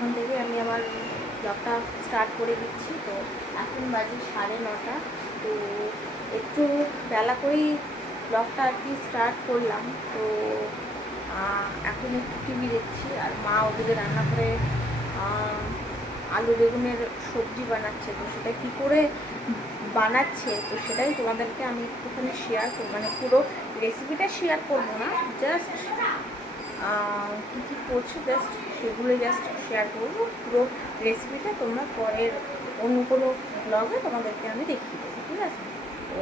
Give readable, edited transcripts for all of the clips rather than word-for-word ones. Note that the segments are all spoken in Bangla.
এখন থেকে আমি আমার ব্লগটা স্টার্ট করে দিচ্ছি। তো এখন বাজে 9:30। তো একটু বেলা করেই ব্লগটা আর কি স্টার্ট করলাম। তো এখন একটু টিভি দেখছি, আর মা ওদিকে রান্না করে আলু বেগুনের সবজি বানাচ্ছে। তো সেটা কী করে বানাচ্ছে তো সেটাই তোমাদেরকে আমি একটুখানি শেয়ার করবো, মানে পুরো রেসিপিটা শেয়ার করবো না, জাস্ট কী কী করছি জাস্ট সেগুলো জাস্ট শেয়ার করবো। পুরো রেসিপিটা তোমরা পরের অন্য কোনো ব্লগে তোমাদেরকে আমি দেখিয়ে দেবো, ঠিক আছে? তো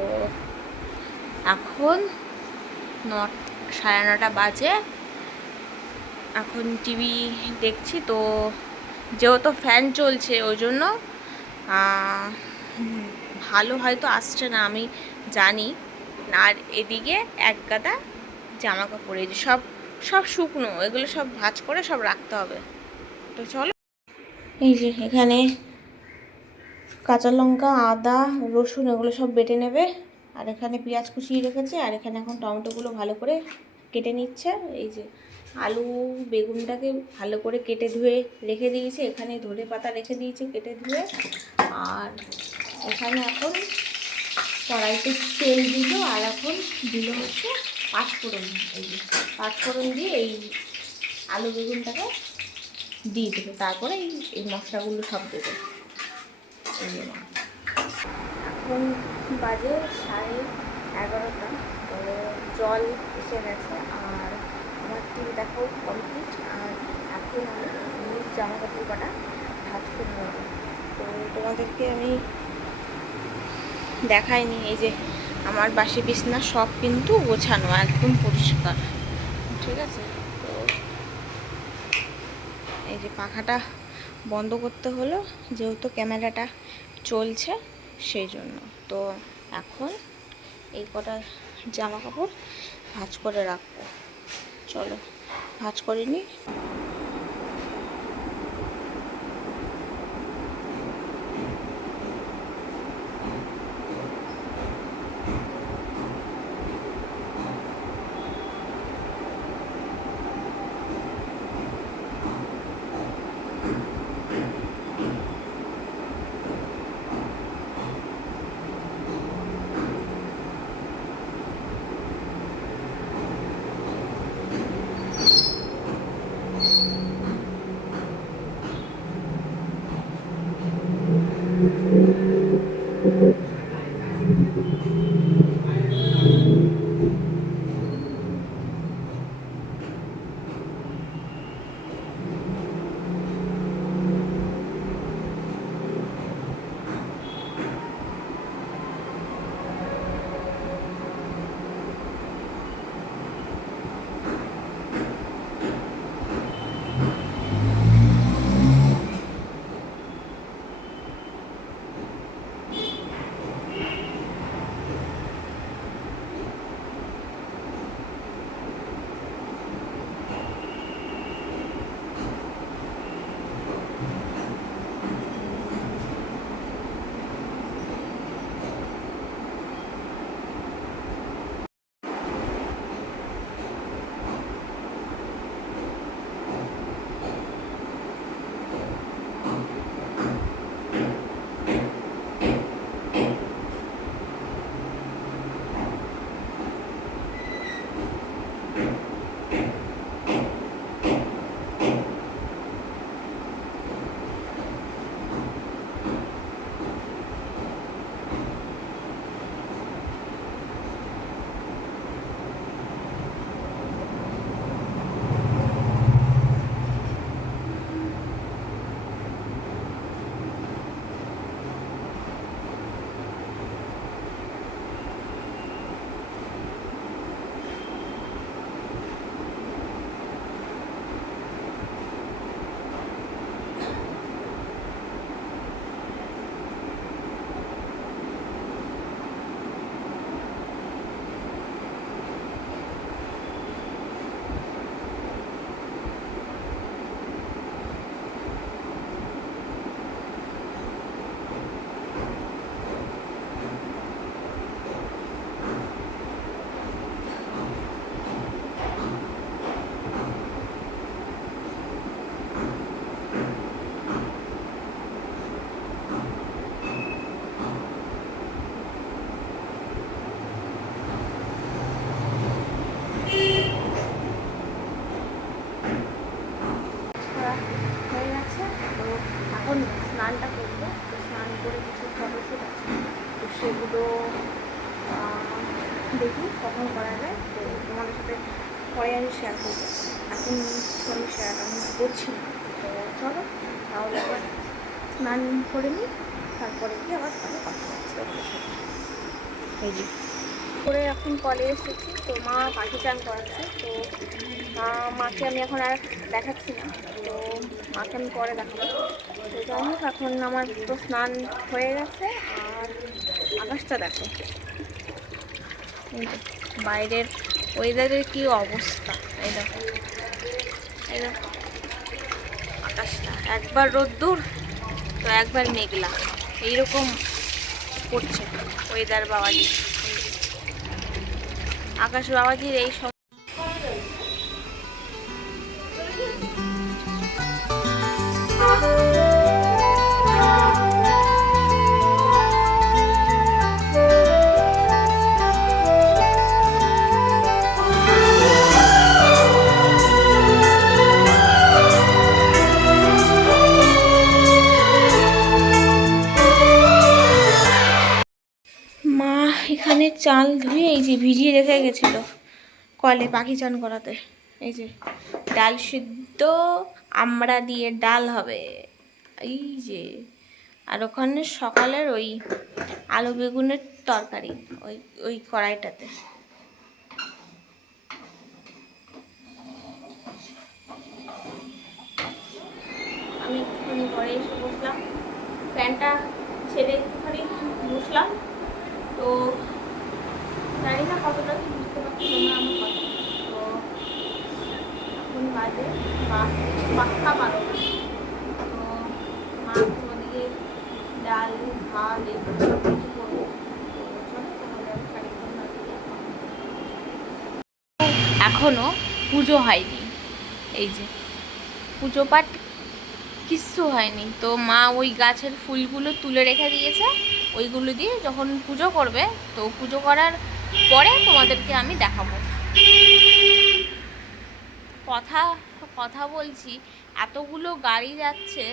এখন 9:30 বাজে, এখন টিভি দেখছি। তো যেহেতু ফ্যান চলছে ওই জন্য ভালো হয়তো আসছে না, আমি জানি। আর এদিকে এক গাদা জামা কাপড়, এই যে সব সব শুকনো, এগুলো সব ভাঁজ করে সব রাখতে হবে। তো চলো, এই যে এখানে কাঁচা লঙ্কা, আদা, রসুন এগুলো সব বেটে নেবে। আর এখানে পেঁয়াজ কুচিয়ে রেখেছে, আর এখানে এখন টমেটোগুলো ভালো করে কেটে নিচ্ছে। এই যে আলু বেগুনটাকে ভালো করে কেটে ধুয়ে রেখে দিয়েছে, এখানে ধনে পাতা রেখে দিয়েছে কেটে ধুয়ে। আর এখানে এখন কড়াইতে তেল দিল, আর এখন দিল হচ্ছে পাঁচফোড়ন। এই যে পাঁচফোড়ন দিয়ে এই আলু বেগুনটাকে দিয়ে দেবে, তারপরে এই মশলাগুলো সব দেবে। এখন বাজে 11:30। তো জল এসে গেছে, আর আমার টিভি দেখাও কমপ্লিট। আর এখন আমি জামা কাপড় কাটা ভাঁজ করে নেবো। তো তোমাদেরকে আমি দেখাইনি, এই যে আমার বাসি বিছনা সব কিন্তু গোছানো, একদম পরিষ্কার, ঠিক আছে? তো এই যে পাখাটা বন্ধ করতে হলো, যেহেতু ক্যামেরাটা চলছে সেই জন্য। তো এখন এই কটা জামা কাপড় ভাঁজ করে রাখবো, চলো ভাঁজ করে নিই। করা হয়ে গেছে। তো এখন স্নানটা করবো। তো স্নান করে কিছু ফটোশ্যুট আছে, তো সেগুলো দেখি কখন করা যায়। তো তোমাদের সাথে পরে আমি শেয়ার করবো, এখন আমি শেয়ার আমি করছি না। তো চলো তাহলে আবার স্নান করে নিই, তারপরে গিয়ে আবার তাহলে কথা হচ্ছে ওদের সাথে। এই যে করে এখন কলে এসেছি, তো মা পাখি চান করাচ্ছে। তো মাকে আমি এখন আর দেখাচ্ছি না, তো মাকে আমি পরে দেখাবো। তো যাই হোক, এখন আমার তো স্নান হয়ে গেছে। আর আকাশটা দেখো, এই যে বাইরের ওয়েদারের কি অবস্থা, এই দেখো, এই দেখো আকাশটা, একবার রোদ্দুর তো একবার মেঘলা, এইরকম করছে ওয়েদার বাবাজি। আকাশ বাবাজির এই সব মা এখানে চাল ধুয়ে এই যে ভিজিয়ে রেখে গেছিলো কলে পাখি চান করাতে। এই যে ডাল সিদ্ধ আমড়া দিয়ে ডাল হবে, এই যে। আর ওখানে সকালের ওই আলু বেগুনের তরকারি ওই ওই কড়াইটাতে। আমি একটুখানি ঘরে এসে বসলাম, ফ্যানটা ছেড়ে একটুখানি বসলাম। তো জানি না কতটা কি বুঝতে পারছি তোমরা আমার কথা। তো এখন বাজে 5টা 12। তো মা ওদিকে ডাল ভাত এগুলো সব কিছু করবো। এখনো পুজো হয়নি, এই যে পুজো পাঠ কিচ্ছু হয়নি। তো মা ওই গাছের ফুলগুলো তুলে রেখে দিয়েছে, ওইগুলো দিয়ে যখন পুজো করবে, তো পুজো করার পরে তোমাদেরকে আমি দেখাবো। কথা কথা বলছি, এতগুলো গাড়ি যাচ্ছে।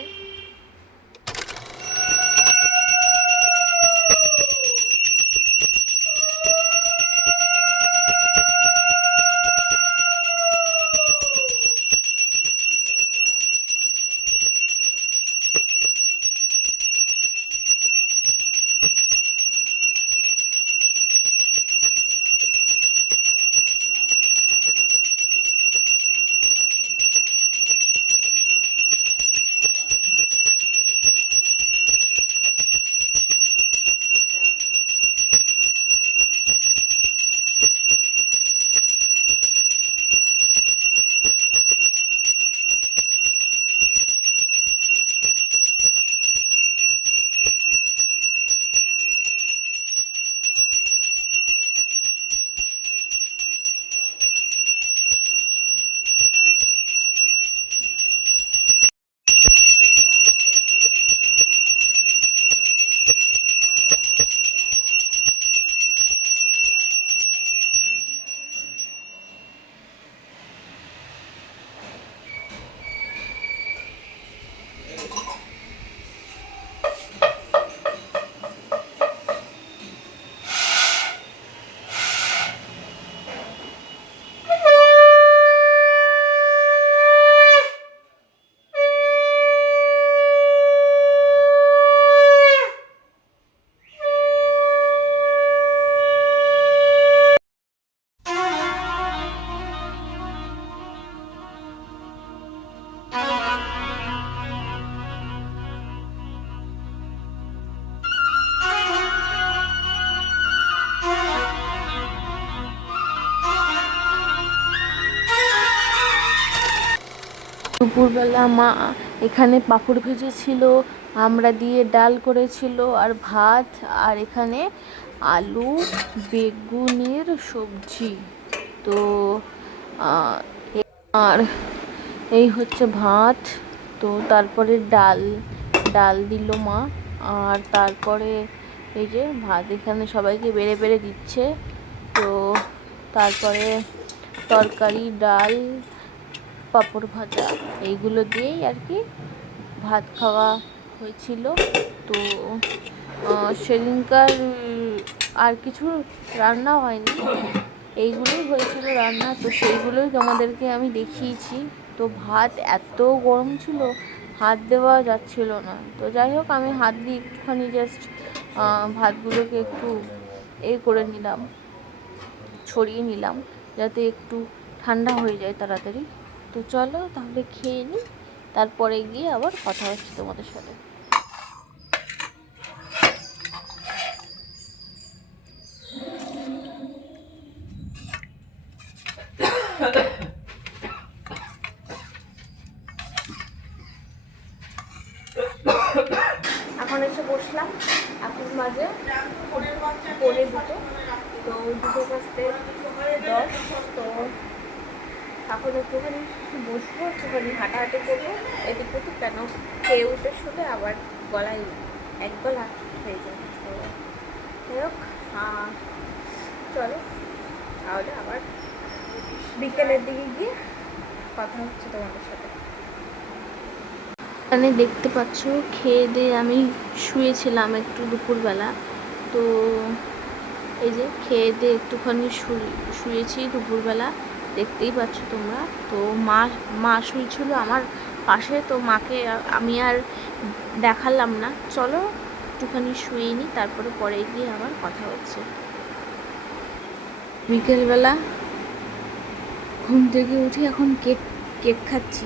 দুপুরবেলা মা এখানে পাঁপড় ভেজেছিল, আমড়া দিয়ে ডাল করেছিল, আর ভাত, আর এখানে আলু বেগুনের সবজি। তো আর এই হচ্ছে ভাত। তো তারপরে ডাল ডাল দিল মা। আর তারপরে এই যে ভাত এখানে সবাইকে বেড়ে বেড়ে দিচ্ছে। তো তারপরে তরকারি, ডাল, পাঁপড় ভাজা এইগুলো দিয়েই আর কি ভাত খাওয়া হয়েছিল। তো সেদিনকার আর কিছু রান্না হয়নি, এইগুলোই হয়েছিল রান্না। তো সেইগুলোই তোমাদেরকে আমি দেখিয়েছি। তো ভাত এত গরম ছিল, হাত দেওয়া যাচ্ছিল না। তো যাই হোক, আমি হাত দিয়ে একটুখানি জাস্ট ভাতগুলোকে একটু করে নিলাম, ছড়িয়ে নিলাম, যাতে একটু ঠান্ডা হয়ে যায় তাড়াতাড়ি। তো চলো তাহলে খেয়ে নিই, তারপরে গিয়ে আবার কথা হচ্ছে তোমাদের সাথে। এখন এসে বসলাম, এখন মাঝে পড়ে দুটো, তো দুটো বাজতে 10। তো এখন একটুখানি বসবো, একটুখানি হাঁটাহাঁটি করবো এদিক ওদিক, কেন খেয়ে উঠে শুলে আবার গলায় এক গলা হয়ে যায়। তো যাই হোক, চলো তাহলে আবার বিকেলের দিকে গিয়ে কথা হচ্ছে তোমাদের সাথে। এখানে দেখতে পাচ্ছ খেয়ে দিয়ে আমি শুয়েছিলাম একটু দুপুরবেলা। তো এই যে খেয়ে দিয়ে একটুখানি শুয়েছি দুপুরবেলা, দেখতেই পাচ্ছ তোমরা। তো মা শুয়েছিল আমার পাশে, তো মাকে আমি আর দেখালাম না। চলো একটুখানি শুয়ে নিই, তারপরে পরে গিয়ে আবার কথা হচ্ছে। বিকেলবেলা ঘুম থেকে উঠে এখন কেক খাচ্ছি।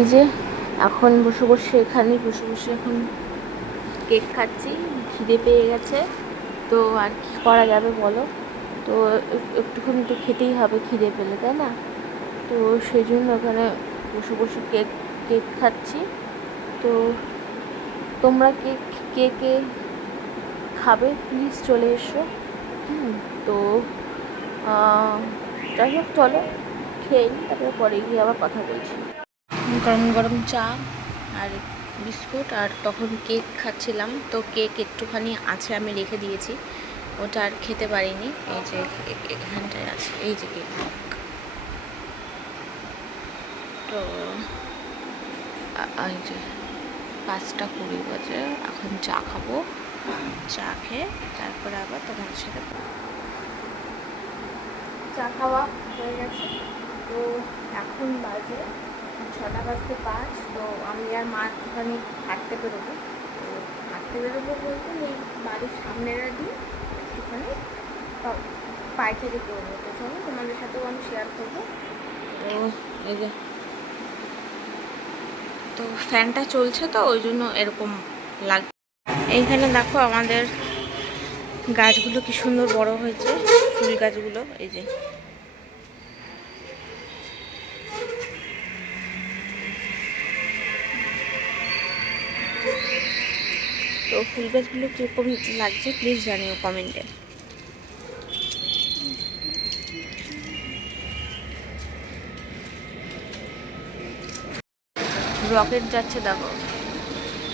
এই যে এখন বসে বসে এখন কেক খাচ্ছি, খিদে পেয়ে গেছে। তো আর কি করা যাবে বলো, তো একটুখানি তো খেতেই হবে খিদে পেলে, তাই না? তো সেই জন্য ওখানে বসে বসে কেক খাচ্ছি। তো তোমরা কে খাবে প্লিজ চলে এসো। তো যাই হোক, চলো খেয়ে নিই, তারপরে পরে গিয়ে আবার কথা বলছি। গরম গরম চা আর বিস্কুট, আর তখন কেক খাচ্ছিলাম। তো কেক একটুখানি আছে, আমি রেখে দিয়েছি, ওটা আর খেতে পারিনি। এই যে এখানটায় আছে, এই যে কেক। তো এই যে 5:20 বাজে, এখন চা খাবো। চা খেয়ে তারপরে আবার তোমাদের সাথে চা খাওয়া হয়ে গেছে। তো এখন বাজে 6:05। তো আমি আর মা একটুখানি হাঁটতে বেরোবো। তো হাঁটতে বেরোবো বলতে এই বাড়ির সামনেরা দিয়ে একটুখানি পায়চারি করবো। তো চলো তোমাদের সাথেও আমি শেয়ার করবো। তো এই যে, তো ফ্যানটা চলছে তো ওই জন্য এরকম লাগছে। এইখানে দেখো আমাদের গাছগুলো কি সুন্দর বড় হয়েছে, ফুল গাছগুলো। এই যে তো ফুল গাছগুলো কীরকম লাগছে প্লিজ জানিও কমেন্টে। রকেট যাচ্ছে দেখো,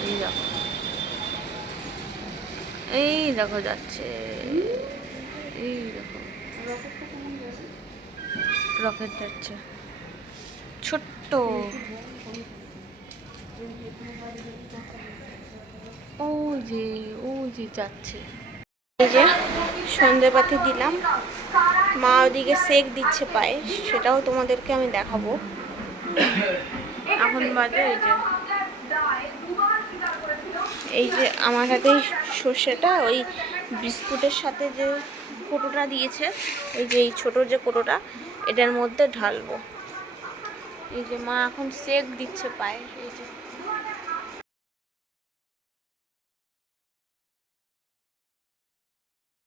এই দেখো, এই দেখো যাচ্ছে, এই দেখো রকেট যাচ্ছে ছোট্ট। ও যে যাচ্ছে। এই যে সন্ধেবাতি দিলাম, মা ওদিকে সেক দিচ্ছে পায়ে, সেটাও তোমাদেরকে আমি দেখাবো। এখন বাজে এই যে আমার হাতে সর্ষেটা ওই বিস্কুটের সাথে যে কোটোটা দিয়েছে, এই যে এই ছোটো যে কোটোটা, এটার মধ্যে ঢালবো। এই যে মা এখন সেক দিচ্ছে পায়ে, এই যে